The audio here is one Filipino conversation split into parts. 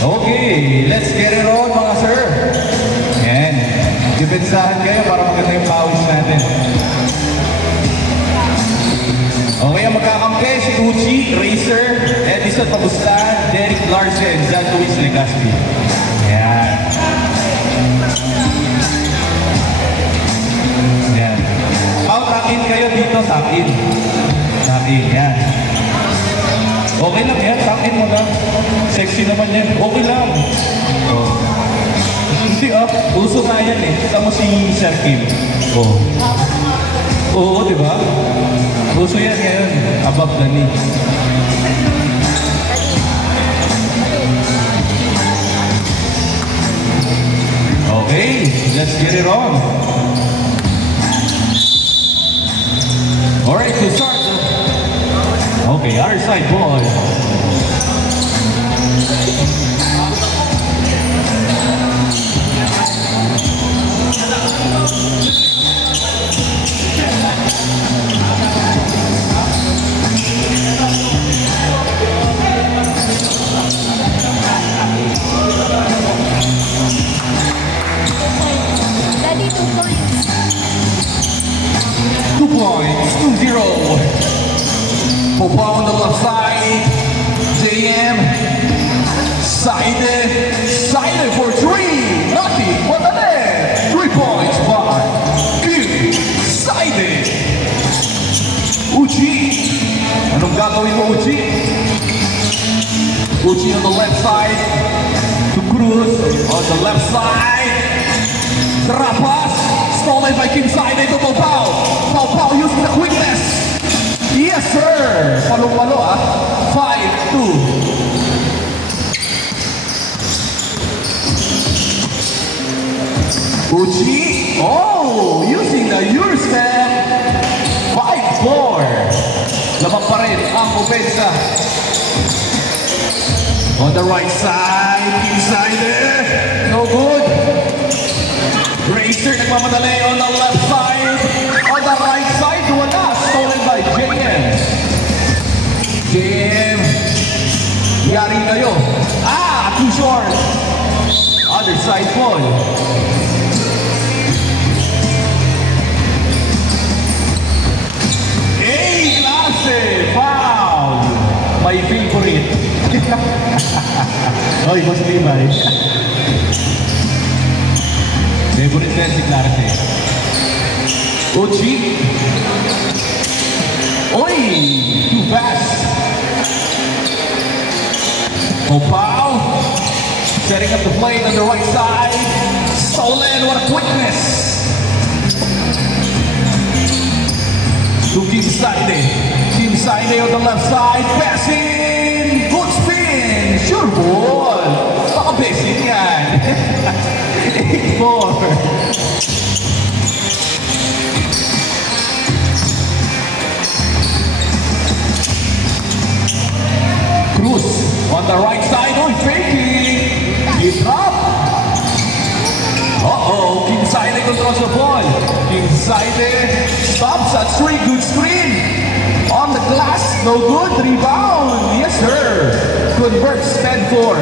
Okay, let's get it on mga sir. Yan. Depensahan kayo para maganda yung pawis natin. Okay, ang magkakampi, si Uchi, Racer, Edison Pabustan, Derek Larsen, Zan Luis Legaspi. Yan. Yan. Tap in kayo dito, tap in. Tap in, yan. Okay lang yan, tap in mo lang. Sexy naman yan, okay lang. Oh. Hindi uso nga yan eh. Kita mo si Sir Kim. Oh. Oo, di ba? Uso yan ngayon, above the knee. Okay, let's get it on. Alright, to start. Okay, other side ball. Daddy, 2 points. 2 points, 2-0. Popa on the left side. JM. Side for 3. Nothing but the net. 3 points by Kim Side. Uchi. Anong gagawin mo, Uchi? Uchi on the left side. To Cruz on the left side. Trapas. Stolen by Kim Side to Pau. Pau using the quickness. Yes, sir. Palo-palo, 5-2. Uchi. Oh, using the Eurostep. 5-4. Lamang pa rin ang opensa. On the right side. Inside there. No good. Racer nagmamadali on the left side. On the right side, wala. Stolen by JM. JM. Yari kayo. Too short. Other side ball. Hey, klase. Foul. My favorite. Oy, boss Limay. Favorite din si Clarke. Uchi. Oy! Too fast. Opao. Setting up the plane on the right side. Stolen, what a quickness. To Kim Side. Kim Side on the left side. Passing. Good spin. Sure ball. Baka basic yan. 8-4. Cruz on the right side. Oh, faking. He's up. Kim Side controls the ball. Kim Side stops at 3. Good screen. On the glass. No good. Rebound. Yes, sir. Converts 10-4.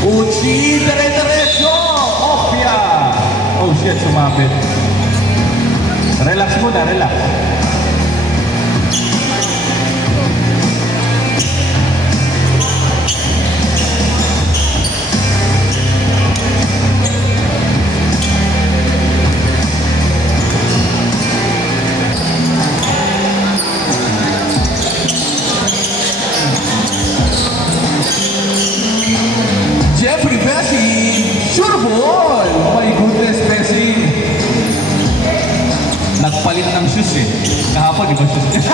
Uchi, dire-diretso! Opia! Oh shit, sumapit. Relax muna, relax. Jeffrey Bessie, sure ball! My goodness, Bessie. Nagpalit ng shoes eh. Kahapon, di ba shoes?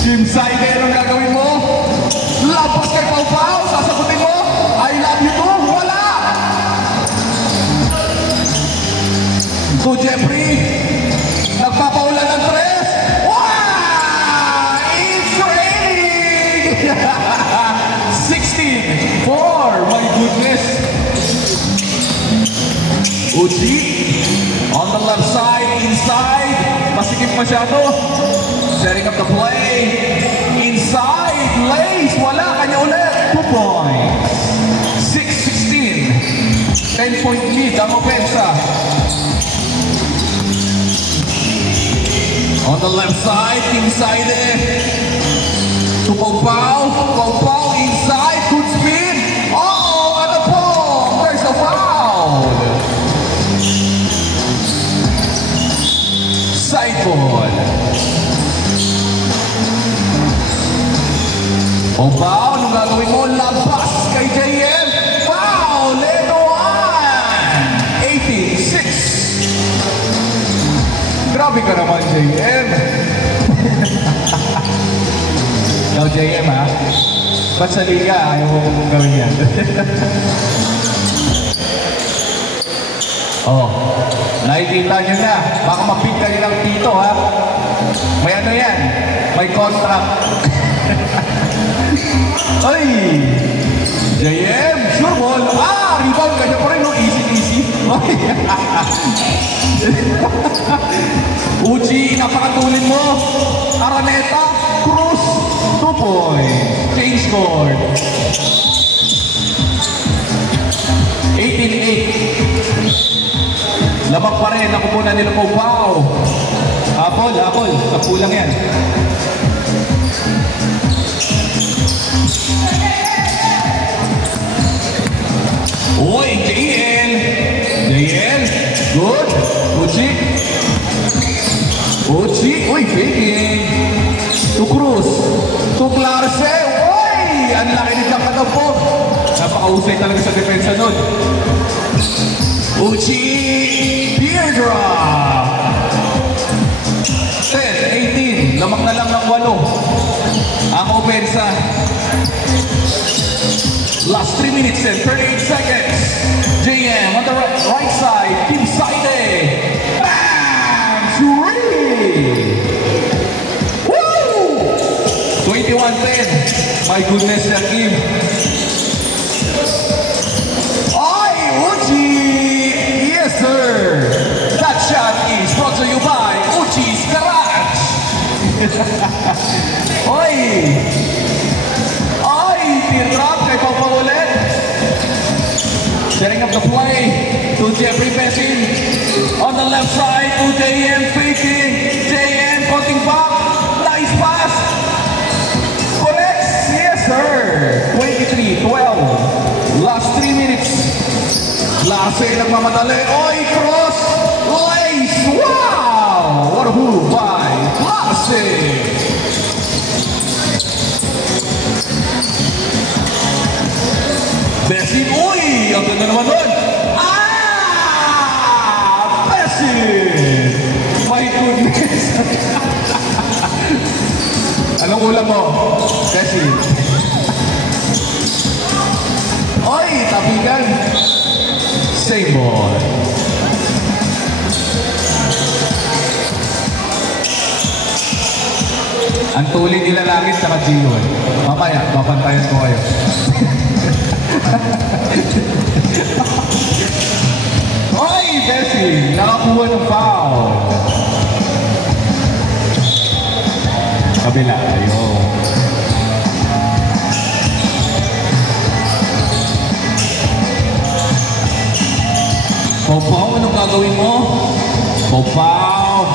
Kim Side, anong gagawin mo? Lapas kay Pau, sasagutin mo? I love you too? Wala! So Jeffrey, nagpapaulan ng tres. Wow! It's raining! 16-4, my goodness. Uchi on the left side, inside. Masikip masyado. Setting up the play. 10-point lead ang opensa. On the left side, inside to Pau. Pau inside, good spin. Oh, and a ball. There's a foul. Side ball. Pau, anong gagawin mo? Labas kay JM. Foul, Leno 18-6. Grabe ka naman, JM. Ikaw, JM, ha? Ba't sa liga, ayaw mo kong gawin yan? Oh, nakikita nyo na. Baka mapig kayo ng tito, ha? May ano yan? May contract. Ay! JM, sure ball. Ah, rebound ka niya pa rin, no? Easy. Uchi, napakatulin mo. Araneta, Cruz, 2 points. Change score. 18-8. Lamang pa rin, nakupunan nila po. Wow! Apol. Sa lang yan. Uy, JL, good. Uchi, uy, faking. To Cruz, to Clarce, uy, ang laki nitang katapos. Napakausay talaga sa depensa nun. Uchi, teardrop. 10-18, lamang na lang ng 8. Ang opensa. Last 3 minutes and 38 seconds. JM on the right side. Kim Saide. Bam! Three! Woo! 21-10. My goodness, that Kim. Ay, Uchi! Yes, sir. That shot is brought to you by Uchi's Garage. Oy! Teardrop kay Pau ulit. Setting up the play to Jeffrey Bessin. On the left side to JM faking. JM putting back. Nice pass. Connects. Yes, sir. 23-12. Last 3 minutes. Lase nagmamadali. Oy, cross. Lace. Wow! What a move by Lase. Bessin, uy! Ang ganda naman doon! Ah! Bessin! My goodness! Anong ulam mo? Bessin? Oy! Tabigan! Same ball. Ang tuloy nila langit sa G1. Mamaya, papantayan ko kayo. Oy, Bessie! Nakakuha ng foul. Kabila, ayun. Pau, anong gagawin mo? Pau,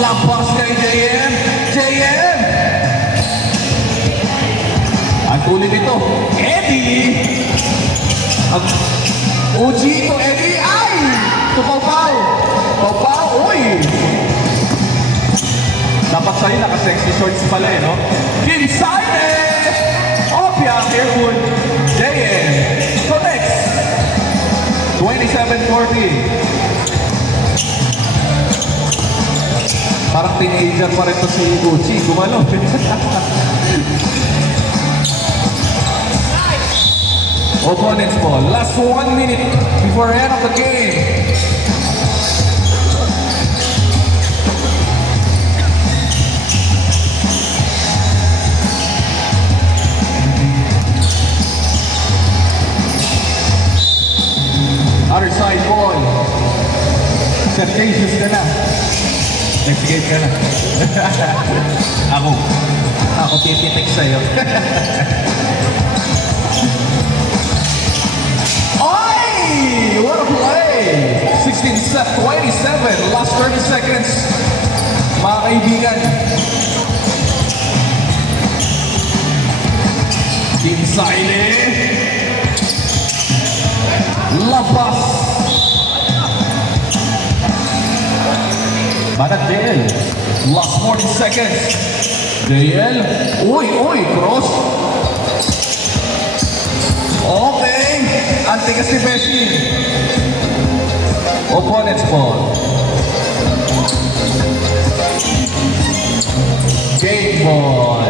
lampas kay JM. JM! Ang tuloy nito, Eddie! Uchi to Eddie, ay! To Pau, uy! Dapat sa'yo naka-sexy shorts pala no? Inside Opia, careful. JM. So next. 27-40. Parang teenager pa rin to si Uchi. Gumalo. Opponent's ball. Last 1 minute before the end of the game. Other side ball. Sergatius ka na. Next game ka na. Ako pipitik sa'yo. What a play! set 27. Last 30 seconds. Mga kaibigan. Inside. Labas. Banat JL. Last 40 seconds. JL. Uy, cross. Okay. Antigas ni Beshi. Opponent's ball. Game ball.